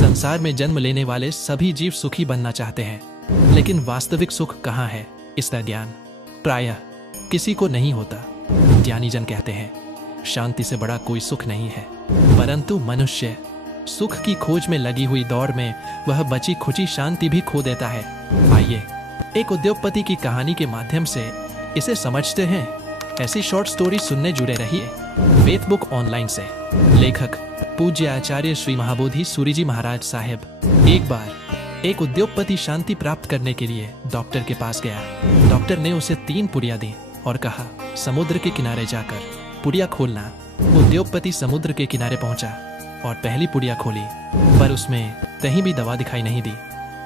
संसार में जन्म लेने वाले सभी जीव सुखी बनना चाहते हैं, लेकिन वास्तविक सुख कहाँ है, इसका ज्ञान प्रायः किसी को नहीं होता। ज्ञानी जन कहते हैं शांति से बड़ा कोई सुख नहीं है, परंतु मनुष्य सुख की खोज में लगी हुई दौड़ में वह बची खुची शांति भी खो देता है। आइए एक उद्योगपति की कहानी के माध्यम से इसे समझते हैं। ऐसी शॉर्ट स्टोरी सुनने जुड़े रहिए फेथ बुक ऑनलाइन से। लेखक पूज्य आचार्य श्री महाबोधि सूरी जी महाराज साहेब। एक बार एक उद्योगपति शांति प्राप्त करने के लिए डॉक्टर के पास गया। डॉक्टर ने उसे 3 पुड़िया दी और कहा समुद्र के किनारे जाकर पुड़िया खोलना। उद्योगपति समुद्र के किनारे पहुंचा और पहली पुड़िया खोली, पर उसमें कहीं भी दवा दिखाई नहीं दी।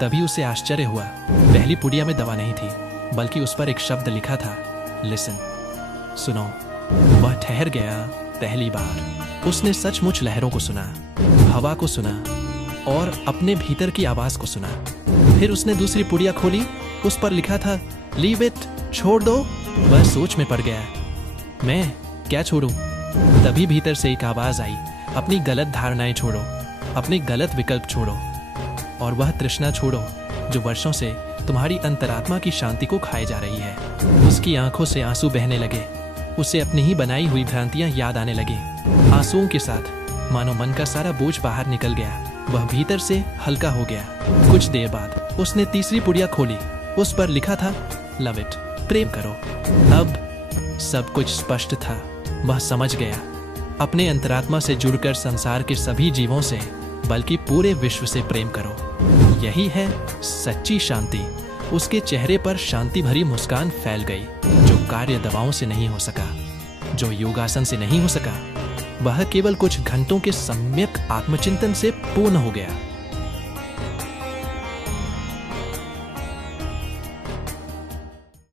तभी उसे आश्चर्य हुआ, पहली पुड़िया में दवा नहीं थी, बल्कि उस पर एक शब्द लिखा था, लिसन, सुनो। वह ठहर गया। पहली बार उसने सचमुच लहरों को सुना, हवा को सुना और अपने भीतर की आवाज को सुना। फिर उसने दूसरी पुड़िया खोली, उस पर लिखा था, लीव इट, छोड़ दो। वह सोच में पड़ गया, मैं क्या छोड़ूं? तभी भीतर से एक आवाज आई, अपनी गलत धारणाएं छोड़ो, अपने गलत विकल्प छोड़ो और वह तृष्णा छोड़ो जो वर्षों से तुम्हारी अंतरात्मा की शांति को खाए जा रही है। उसकी आंखों से आंसू बहने लगे। उसे अपनी ही बनाई हुई भ्रांतियां याद आने लगी। आंसुओं के साथ मानो मन का सारा बोझ बाहर निकल गया। वह भीतर से हल्का हो गया। कुछ देर बाद उसने तीसरी पुड़िया खोली, उस पर लिखा था, लव इट, प्रेम करो। अब सब कुछ स्पष्ट था। वह समझ गया, अपने अंतरात्मा से जुड़कर संसार के सभी जीवों से, बल्कि पूरे विश्व से प्रेम करो। यही है सच्ची शांति। उसके चेहरे पर शांति भरी मुस्कान फैल गई। जो कार्य दवाओं से नहीं हो सका, जो योगासन से नहीं हो सका, वह केवल कुछ घंटों के सम्यक आत्मचिंतन से पूर्ण हो गया।